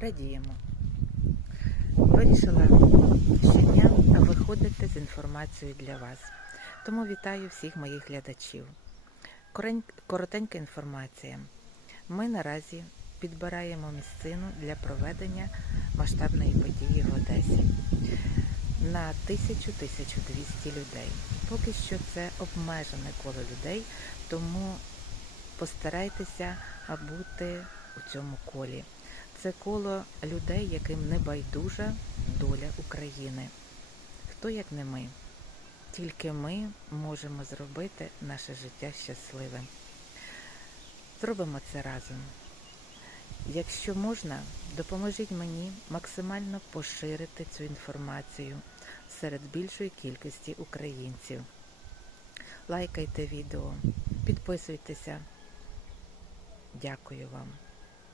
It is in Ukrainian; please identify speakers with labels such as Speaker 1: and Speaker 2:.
Speaker 1: радіємо. Вирішила щодня виходити з інформацією для вас. Тому вітаю всіх моїх глядачів. Коротенька інформація. Ми наразі підбираємо місцину для проведення масштабної події в Одесі на 1000-1200 людей. Поки що це обмежене коло людей, тому постарайтеся бути у цьому колі. Це коло людей, яким не байдужа доля України. Хто як не ми? Тільки ми можемо зробити наше життя щасливим. Зробимо це разом. Якщо можна, допоможіть мені максимально поширити цю інформацію серед більшої кількості українців. Лайкайте відео, підписуйтеся. Дякую вам.